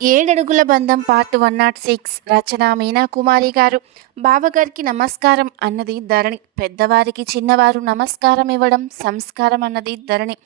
ఏడడుగుల బంధం part one not six. రచన మీనా కుమారి గారు. బావగారికి నమస్కారం అన్నది ధరణి. పెద్దవారికి చిన్నవారు నమస్కారం ఇవ్వడం సంస్కారం అన్నది ధరణి.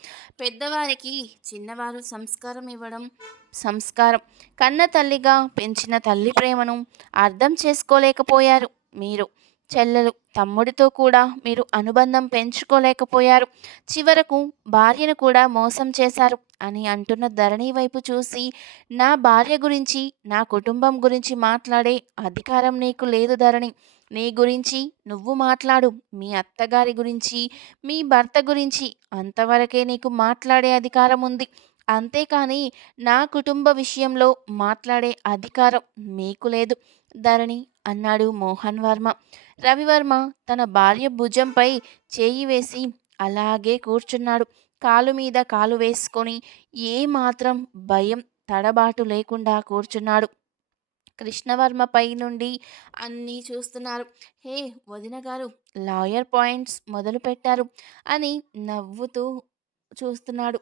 పెద్దవారికి చిన్నవారు సంస్కారం ఇవ్వడం సంస్కారం. కన్న తల్లిగా పెంచిన తల్లి ప్రేమను అర్థం చేసుకోలేకపోయారు మీరు. చెల్లెలు తమ్ముడితో కూడా మీరు అనుబంధం పెంచుకోలేకపోయారు. చివరకు భార్యను కూడా మోసం చేశారు అని అంటున్న ధరణి వైపు చూసి నా భార్య గురించి నా కుటుంబం గురించి మాట్లాడే అధికారం నీకు లేదు ధరణి. నీ గురించి నువ్వు మాట్లాడు. మీ అత్తగారి గురించి మీ భర్త గురించి అంతవరకే నీకు మాట్లాడే అధికారం ఉంది. అంతేకాని నా కుటుంబ విషయంలో మాట్లాడే అధికారం మీకు లేదు ధరణి అన్నాడు మోహన్ వర్మ. రవివర్మ తన భార్య భుజంపై చేయి వేసి అలాగే కూర్చున్నాడు. కాలు మీద కాలు వేసుకొని ఏమాత్రం భయం తడబాటు లేకుండా కూర్చున్నాడు. కృష్ణవర్మ పై నుండి అన్నీ చూస్తున్నారు. హే వదిన గారు లాయర్ పాయింట్స్ మొదలు పెట్టారు అని నవ్వుతూ చూస్తున్నాడు.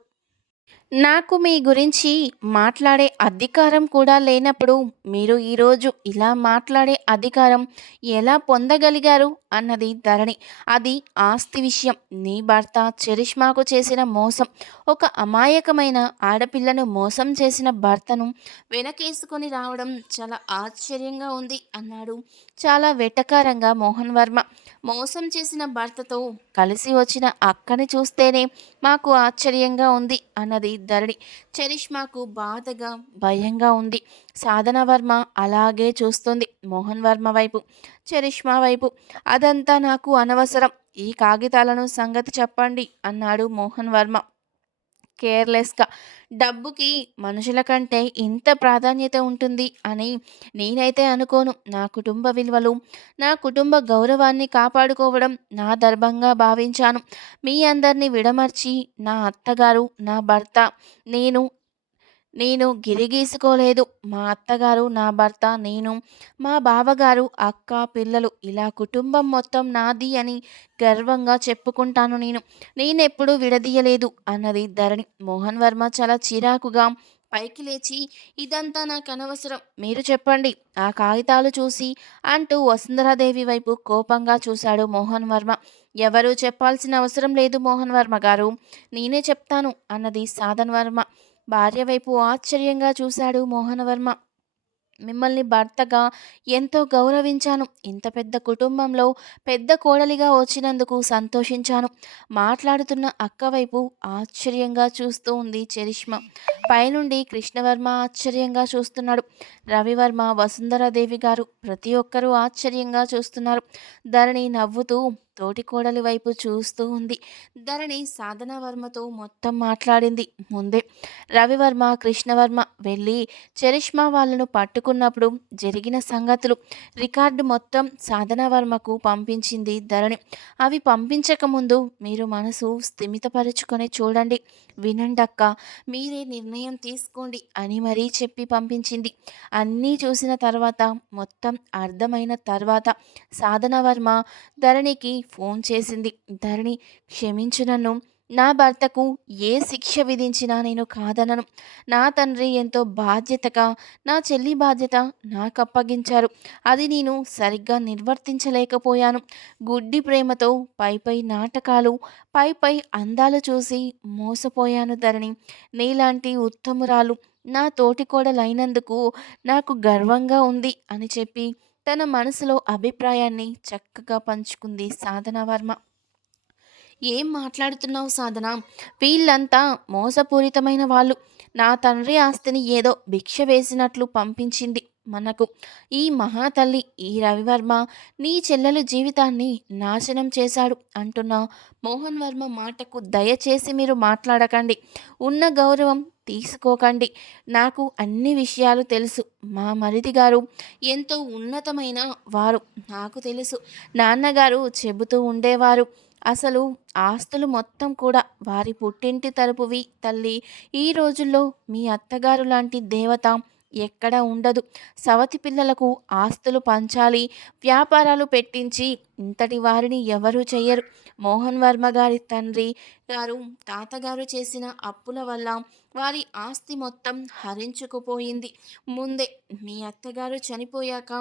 నాకు మీ గురించి మాట్లాడే అధికారం కూడా లేనప్పుడు మీరు ఈరోజు ఇలా మాట్లాడే అధికారం ఎలా పొందగలిగారు అన్నది ధరణి. అది ఆస్తి విషయం. నీ భర్త చరిష్మాకు చేసిన మోసం ఒక అమాయకమైన ఆడపిల్లను మోసం చేసిన భర్తను వెనకేసుకొని రావడం చాలా ఆశ్చర్యంగా ఉంది అన్నాడు చాలా వెటకారంగా మోహన్ వర్మ. మోసం చేసిన భర్తతో కలిసి వచ్చిన అక్కని చూస్తేనే మాకు ఆశ్చర్యంగా ఉంది అన్నది ధరణి. చరిష్మాకు బాధగా భయంగా ఉంది. సాధన వర్మ అలాగే చూస్తుంది మోహన్ వర్మ వైపు చరిష్మా వైపు. అదంతా నాకు అనవసరం. ఈ కాగితాలను సంగతి చెప్పండి అన్నాడు మోహన్ వర్మ. కేర్లెస్గా. డబ్బుకి మనుషుల కంటే ఇంత ప్రాధాన్యత ఉంటుంది అని నేనైతే అనుకోను. నా కుటుంబ విలువలు నా కుటుంబ గౌరవాన్ని కాపాడుకోవడం నా దర్భంగా భావించాను. మీ అందరినీ విడమర్చి నా అత్తగారు నా భర్త నేను నేను గిరిగీసుకోలేదు మా అత్తగారు నా భర్త నేను మా బావగారు అక్క పిల్లలు ఇలా కుటుంబం మొత్తం నాది అని గర్వంగా చెప్పుకుంటాను నేను. నేనెప్పుడు విడదీయలేదు అన్నది ధరణి. మోహన్ వర్మ చాలా చిరాకుగా పైకి లేచి ఇదంతా నాకు అనవసరం. మీరు చెప్పండి. ఆ కాగితాలు చూసి అంటూ వసుంధరాదేవి వైపు కోపంగా చూశాడు మోహన్ వర్మ. ఎవరూ చెప్పాల్సిన అవసరం లేదు మోహన్ వర్మ గారు. నేనే చెప్తాను అన్నది సాధన్ వర్మ. భార్య వైపు ఆశ్చర్యంగా చూశాడు మోహనవర్మ. మిమ్మల్ని భర్తగా ఎంతో గౌరవించాను. ఇంత పెద్ద కుటుంబంలో పెద్ద కోడలిగా వచ్చినందుకు సంతోషించాను. మాట్లాడుతున్న అక్క వైపు ఆశ్చర్యంగా చూస్తూ ఉంది చరిష్మ. పైనుండి కృష్ణవర్మ ఆశ్చర్యంగా చూస్తున్నాడు. రవివర్మ వసుంధరాదేవి గారు ప్రతి ఒక్కరూ ఆశ్చర్యంగా చూస్తున్నారు. ధరణి నవ్వుతూ తోటి కోడలి వైపు చూస్తూ ఉంది. ధరణి సాధనవర్మతో మొత్తం మాట్లాడింది. ముందే రవివర్మ కృష్ణవర్మ వెళ్ళి చరిష్మా వాళ్ళను పట్టుకున్నప్పుడు జరిగిన సంగతులు. రికార్డు మొత్తం సాధనవర్మకు పంపించింది ధరణి. అవి పంపించకముందు మీరు మనసు స్థిమితపరుచుకొని చూడండి. వినండక్క మీరే నిర్ణయం తీసుకోండి అని మరీ చెప్పి పంపించింది. అన్నీ చూసిన తర్వాత మొత్తం అర్థమైన తర్వాత సాధన వర్మ ధరణికి ఫోన్ చేసింది. ధరణి క్షమించు నన్ను. నా భర్తకు ఏ శిక్ష విధించినా నేను కాదనను. నా తండ్రి ఎంతో బాధ్యతగా నా చెల్లి బాధ్యత నాకు అప్పగించారు అది నేను సరిగ్గా నిర్వర్తించలేకపోయాను. గుడ్డి ప్రేమతో పైపై నాటకాలు పైపై అందాలు చూసి మోసపోయాను ధరణి. నీలాంటి ఉత్తమురాలు నా తోటికోడలైనందుకు నాకు గర్వంగా ఉంది అని చెప్పి తన మనసులో అభిప్రాయాన్ని చక్కగా పంచుకుంది సాధన వర్మ. ఏం మాట్లాడుతున్నావు సాధన? వీళ్ళంతా మోసపూరితమైన వాళ్ళు. నా తండ్రి ఆస్తిని ఏదో భిక్ష వేసినట్లు పంపించింది మనకు. ఈ మహాతల్లి ఈ రవివర్మ నీ చెల్లెలు జీవితాన్ని నాశనం చేశాడు అంటున్న. మోహన్ వర్మ మాటకు దయచేసి మీరు మాట్లాడకండి. ఉన్న గౌరవం తీసుకోకండి. నాకు అన్ని విషయాలు తెలుసు. మా మరిది గారు ఎంతో ఉన్నతమైన వారు. నాకు తెలుసు. నాన్నగారు చెబుతూ ఉండేవారు. అసలు ఆస్తులు మొత్తం కూడా వారి పుట్టింటి తరపువి తల్లి. ఈ రోజుల్లో మీ అత్తగారు లాంటి దేవత ఎక్కడ ఉండదు. సవతి పిల్లలకు ఆస్తులు పంచాలి. వ్యాపారాలు పెట్టించి ఇంతటి వారిని ఎవరూ చెయ్యరు. మోహన్ వర్మ గారి తండ్రి గారు తాతగారు చేసిన అప్పుల వల్ల వారి ఆస్తి మొత్తం హరించుకుపోయింది. ముందే మీ అత్తగారు చనిపోయాక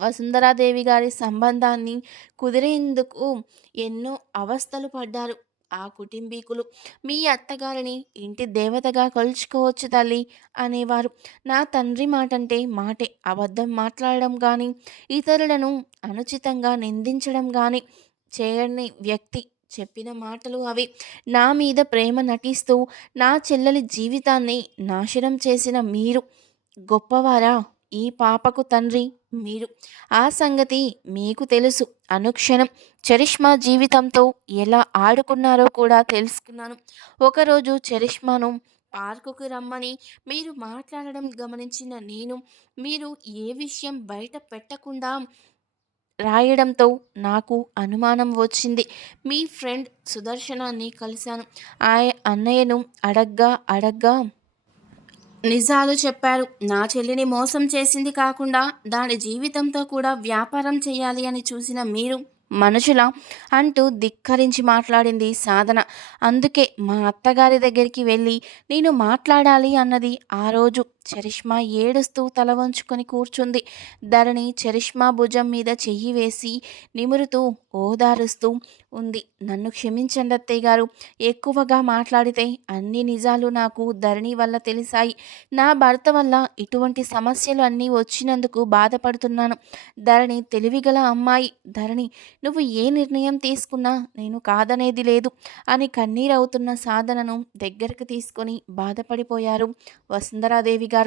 వసుంధరాదేవి గారి సంబంధాన్ని కుదిరేందుకు ఎన్నో అవస్థలు పడ్డారు. ఆ కుటుంబీకులు మీ అత్తగారిని ఇంటి దేవతగా కొలుచుకోవచ్చు తల్లి అనేవారు. నా తండ్రి మాట అంటే మాటే అబద్ధం మాట్లాడడం కానీ ఇతరులను అనుచితంగా నిందించడం కానీ చేయని వ్యక్తి చెప్పిన మాటలు అవి. నా మీద ప్రేమ నటిస్తూ నా చెల్లెలి జీవితాన్ని నాశనం చేసిన మీరు గొప్పవారా? ఈ పాపకు తండ్రి మీరు. ఆ సంగతి మీకు తెలుసు. అనుక్షణం చరిష్మా జీవితంతో ఎలా ఆడుకున్నారో కూడా తెలుసుకున్నాను. ఒకరోజు చరిష్మాను పార్కుకు రమ్మని మీరు మాట్లాడడం గమనించిన నేను మీరు ఏ విషయం బయట పెట్టకుండా రాయడంతో నాకు అనుమానం వచ్చింది. మీ ఫ్రెండ్ సుదర్శనాన్ని కలిశాను. ఆ అన్నయ్యను అడగ్గా అడగ్గా నిజాలు చెప్పారు. నా చెల్లిని మోసం చేసింది కాకుండా దాని జీవితంతో కూడా వ్యాపారం చేయాలి అని చూసిన మీరు మనుషుల అంటూ ధిక్కరించి మాట్లాడింది సాధన. అందుకే మా అత్తగారి దగ్గరికి వెళ్ళి నేను మాట్లాడాలి అన్నది ఆ రోజు చరిష్మా ఏడుస్తూ తల వంచుకొని కూర్చుంది. ధరణి చరిష్మా భుజం మీద చెయ్యి వేసి నిమురుతూ ఓదారుస్తూ ఉంది. నన్ను క్షమించండి అత్తయ్య గారు. ఎక్కువగా మాట్లాడితే అన్ని నిజాలు నాకు ధరణి వల్ల తెలిసాయి. నా భర్త వల్ల ఇటువంటి సమస్యలు అన్నీ వచ్చినందుకు బాధపడుతున్నాను. ధరణి తెలివిగల అమ్మాయి. ధరణి నువ్వు ఏ నిర్ణయం తీసుకున్నా నేను కాదనేది లేదు. అని కన్నీరవుతున్న సాధనను దగ్గరకు తీసుకొని బాధపడిపోయారు వసుంధరాదేవి గారు.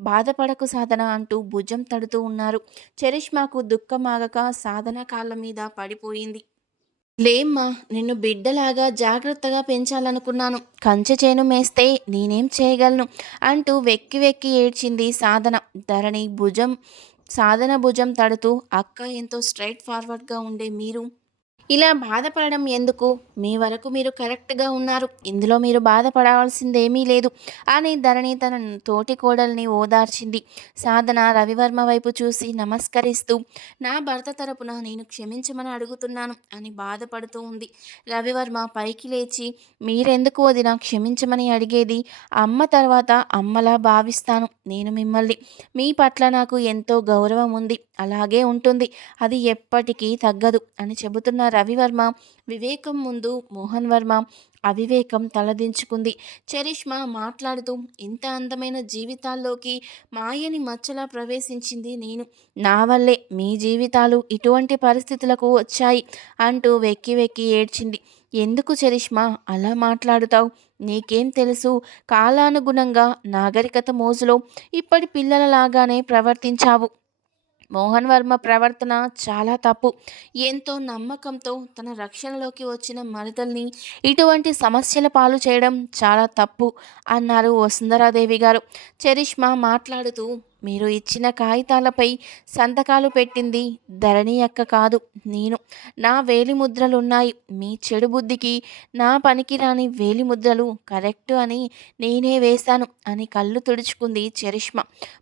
బాధపడకు సాధన అంటూ భుజం తడుతూ ఉన్నారు. చరిష్మాకు దుఃఖమాగక సాధన కాళ్ళ మీద పడిపోయింది. లేమ్మా నిన్ను బిడ్డలాగా జాగ్రత్తగా పెంచాలనుకున్నాను. కంచె చేను మేస్తే నేనేం చేయగలను? అంటూ వెక్కి వెక్కి ఏడ్చింది సాధన. ధరణి భుజం సాధన భుజం తడుతూ అక్క ఎంతో స్ట్రైట్ ఫార్వర్డ్గా ఉండే మీరు ఇలా బాధపడడం ఎందుకు? మీ వరకు మీరు కరెక్ట్గా ఉన్నారు. ఇందులో మీరు బాధపడవలసిందేమీ లేదు. అని ధరణి తన తోటి కోడల్ని ఓదార్చింది. సాధన రవివర్మ వైపు చూసి నమస్కరిస్తూ నా భర్త తరపున నేను క్షమించమని అడుగుతున్నాను అని బాధపడుతూ ఉంది. రవివర్మ పైకి లేచి మీరెందుకు వదిన క్షమించమని అడిగేది? అమ్మ తర్వాత అమ్మలా భావిస్తాను నేను మిమ్మల్ని. మీ పట్ల నాకు ఎంతో గౌరవం ఉంది. అలాగే ఉంటుంది. అది ఎప్పటికీ తగ్గదు అని చెబుతున్న రవివర్మ వివేకం ముందు మోహన్ వర్మ అవివేకం తలదించుకుంది. చరిష్మా మాట్లాడుతూ ఇంత అందమైన జీవితాల్లోకి మాయని మచ్చలా ప్రవేశించింది నేను. నా వల్లే మీ జీవితాలు ఇటువంటి పరిస్థితులకు వచ్చాయి అంటూ వెక్కి వెక్కి ఏడ్చింది. ఎందుకు చరిష్మా? అలా మాట్లాడుతావు? నీకేం తెలుసు? కాలానుగుణంగా నాగరికత మోజులో ఇప్పటి పిల్లలలాగానే ప్రవర్తించావు. మోహన్ వర్మ ప్రవర్తన చాలా తప్పు. ఎంతో నమ్మకంతో తన రక్షణలోకి వచ్చిన మరదల్ని ఇటువంటి సమస్యల పాలు చేయడం చాలా తప్పు అన్నారు వసుంధరాదేవి గారు. చరిష్మా మాట్లాడుతూ మీరు ఇచ్చిన కాగితాలపై సంతకాలు పెట్టింది ధరణి అక్క కాదు నేను. నా వేలిముద్రలున్నాయి ఉన్నాయి మీ చెడు బుద్ధికి నా పనికిరాని వేలి ముద్రలు కరెక్ట్ అని నేనే వేశాను అని కళ్ళు తుడుచుకుంది చరిష్మ.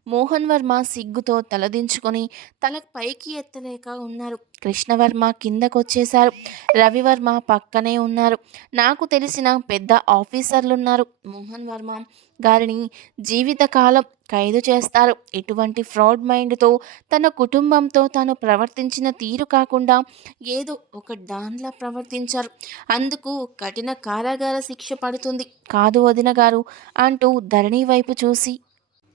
మోహన్ వర్మ సిగ్గుతో తలదించుకొని తల పైకి ఎత్తలేక ఉన్నారు. కృష్ణవర్మ కిందకొచ్చేశారు. రవివర్మ పక్కనే ఉన్నారు. నాకు తెలిసిన పెద్ద ఆఫీసర్లు ఉన్నారు మోహన్ వర్మ గారిని జీవితకాలం ఖైదు చేస్తారు. ఎటువంటి ఫ్రాడ్ మైండ్తో తన కుటుంబంతో తాను ప్రవర్తించిన తీరు కాకుండా ఏదో ఒక దానిలా ప్రవర్తించారు. అందుకు కఠిన కారాగార శిక్ష పడుతుంది. కాదు వదిన గారు అంటూ ధరణి వైపు చూసి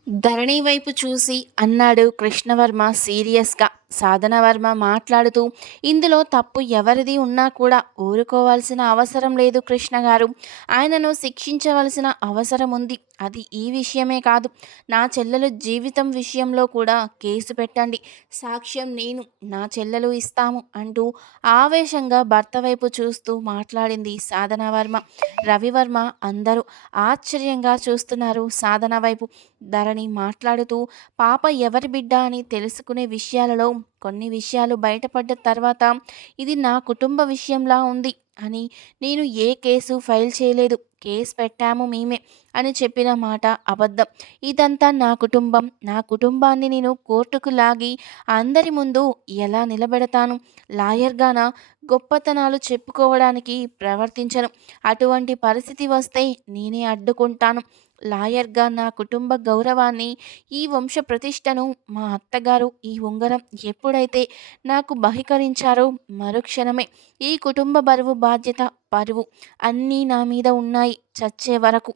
ధరణి వైపు చూసి అన్నాడు కృష్ణవర్మ సీరియస్గా. సాధనవర్మ మాట్లాడుతూ ఇందులో తప్పు ఎవరిది ఉన్నా కూడా ఊరుకోవాల్సిన అవసరం లేదు కృష్ణ గారు. ఆయనను శిక్షించవలసిన అవసరం ఉంది. అది ఈ విషయమే కాదు. నా చెల్లెలు జీవితం విషయంలో కూడా కేసు పెట్టండి. సాక్ష్యం నేను. నా చెల్లెలు ఇస్తాము అంటూ ఆవేశంగా భర్త వైపు చూస్తూ మాట్లాడింది సాధనవర్మ రవివర్మ అందరూ ఆశ్చర్యంగా చూస్తున్నారు సాధన వైపు. ధరణి మాట్లాడుతూ పాప ఎవరి బిడ్డ అని తెలుసుకునే విషయాలలో కొన్ని విషయాలు బయటపడ్డ తర్వాత ఇది నా కుటుంబ విషయంలా ఉంది అని నేను ఏ కేసు ఫైల్ చేయలేదు. కేసు పెట్టాము మేమే అని చెప్పిన మాట అబద్ధం. ఇదంతా నా కుటుంబం. నా కుటుంబాన్ని నేను కోర్టుకు లాగి అందరి ముందు ఎలా నిలబెడతాను? లాయర్గాన గొప్పతనాలు చెప్పుకోవడానికి ప్రవర్తించను. అటువంటి పరిస్థితి వస్తే నేనే అడ్డుకుంటాను. లాయర్గా నా కుటుంబ గౌరవాన్ని ఈ వంశ ప్రతిష్టను మా అత్తగారు ఈ ఉంగరం ఎప్పుడైతే నాకు బహికరించారో మరుక్షణమే ఈ కుటుంబ బరువు బాధ్యత పరువు అన్నీ నా మీద ఉన్నాయి చచ్చే వరకు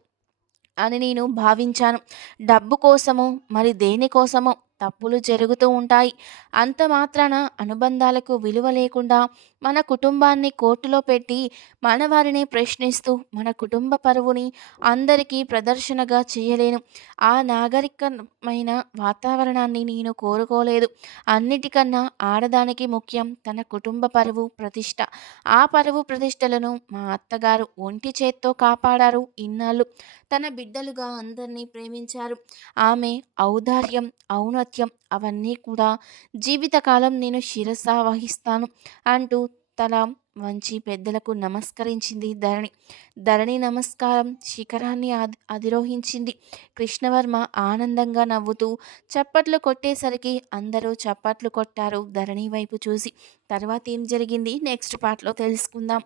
అని నేను భావించాను. డబ్బు కోసమో మరి దేనికోసమో తప్పులు జరుగుతూ ఉంటాయి. అంత మాత్రాన అనుబంధాలకు విలువ లేకుండా మన కుటుంబాన్ని కోర్టులో పెట్టి మన వారిని ప్రశ్నిస్తూ మన కుటుంబ పరువుని అందరికీ ప్రదర్శనగా చేయలేను. ఆ నాగరికమైన వాతావరణాన్ని నేను కోరుకోలేదు. అన్నిటికన్నా ఆడదానికి ముఖ్యం తన కుటుంబ పరువు ప్రతిష్ట. ఆ పరువు ప్రతిష్టలను మా అత్తగారు ఒంటి చేత్తో కాపాడారు ఇన్నాళ్ళు. తన బిడ్డలుగా అందరినీ ప్రేమించారు. ఆమె ఔదార్యం సత్యం అవన్నీ కూడా జీవితకాలం నేను శిరస వహిస్తాను అంటూ తల వంచి పెద్దలకు నమస్కరించింది ధరణి. ధరణి నమస్కారం శిఖరాన్ని అధిరోహించింది. కృష్ణవర్మ ఆనందంగా నవ్వుతూ చప్పట్లు కొట్టేసరికి అందరూ చప్పట్లు కొట్టారు ధరణి వైపు చూసి. తర్వాత ఏం జరిగింది? నెక్స్ట్ పార్ట్లో తెలుసుకుందాం.